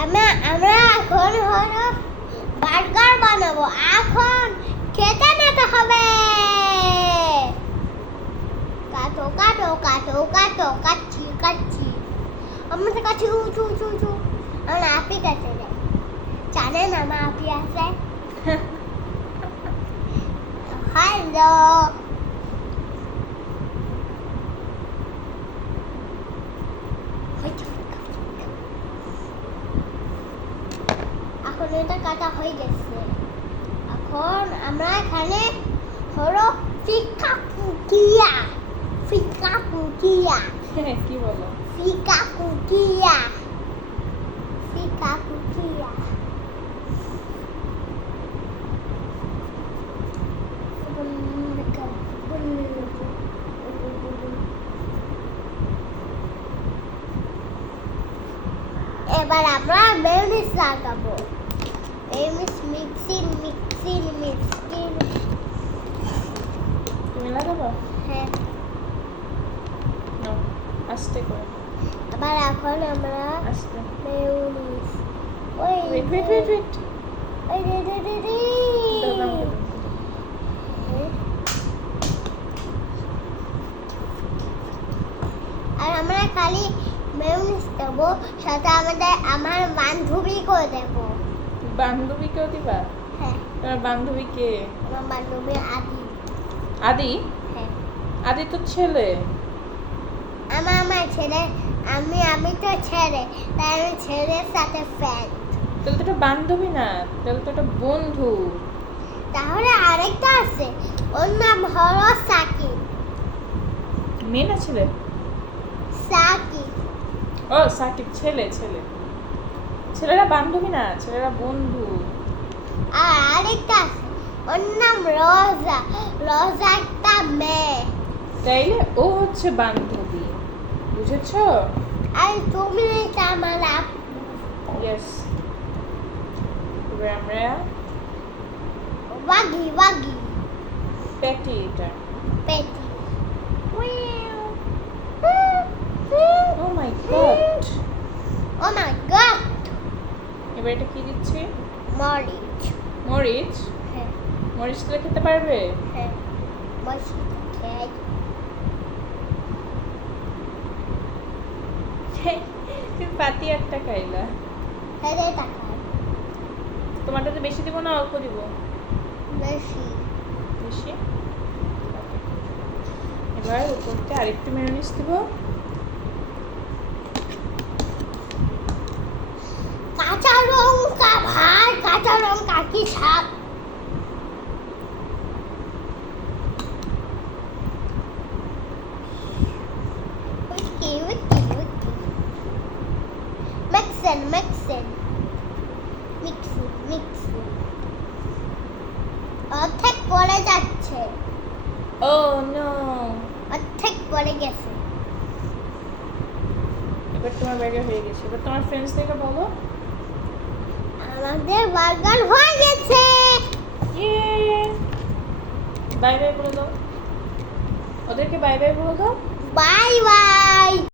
আমরা এখন হলো বার্গার বানাবো। এখন খেতে নিতে হবে। কাটো কাটো কাটো কাটো কাচ্ছি কাচ্ছি আমাদের কাছে উঁচু উঁচু উঁচু আমার আপি কাছে দেয় জানেন আমার আপি আছে হ্যালো এখন এটা কাটা হয়ে গেছে। এখন আমরা এখানে হলো ফিকা কুকিয়া ফিকা কুকিয়া কি বলো? ফিকা কুকিয়া ফিকা কুকিয়া এবার আমরা মেয়োনিজ লাগাবো। মেয়োনিজ মিক্সিং মিক্সিং মিক্সিং তুমি লাগাবো? হ্যাঁ নাও, আস্তে করে এবার এখন আমরা আস্তে। মেয়োনিজ ওই ওয়েট ওয়েট ওয়েট ওয়েট। ওই রে রে রে রে দাও দাও দাও। আর আমরা খালি মেয়োনিজ দেবো সাথে আমার বান্ধবীকেও দেবো। বান্ধবীকেও দিবা? হ্যাঁ তোমার বান্ধবী কে? আমার বান্ধবী আদি। আদি? হ্যাঁ আদি তো ছেলে। আমার ছেলে আমি তো ছেলে তাই আমি ছেলের সাথে ফ্রেন্ড। তাহলে তো এটা বান্ধবী না, তাহলে তো এটা বন্ধু। তাহলে আরেকটা আছে ওর নাম হলো সাকিব। মেয়ে না ছেলে? সাকিব ও সাকিব, ছেলে ছেলে। ছেলেরা বান্ধবী না, ছেলেরা বন্ধু। আর আরেকটা আছে ওর নাম রোজা। রোজা একটা মেয়ে। তাইলে ও হচ্ছে বান্ধবী, বুঝেছো? আর তুমি এটা আমার আপু। ইয়েস। এবার আমরা ওয়াগি ওয়াগি প্যাটি, এটা পেটি। ও মাই গড। ও মাই গড এবার এটা কি দিচ্ছি? মরিচ। মরিচ? হ্যাঁ মরিচ দিলে খেতে পারবে? হ্যাঁ মরিচ খেয়ে তুমি পাতি একটা খাইলা। খেয়ে টাকা তোমারটা তো বেশি দিব না অল্প দিব? বেশি। বেশি। Okay. এবার উপরতে আরেকটু মেয়োনিজ দিব। কাঁচা লঙ্কা ভাই, কাঁচা লঙ্কা কি স্বাদ। উইস্কি উইস্কি উইস্কি মিক্সেন মিক্সেন মিক্সি মিক্সি অর্ধেক পড়ে যাচ্ছে। Oh no. অর্ধেক পড়ে গেছে। এবার তোমার বার্গার হয়ে গেছে। এবার তোমার ফ্রেন্ডস থেকে বলো। আমাদের বার্গার হয়ে গেছে। ইয়ে, বাই বাই বলে দাও। ওদেরকে বাই বাই বলে দাও। Bye bye.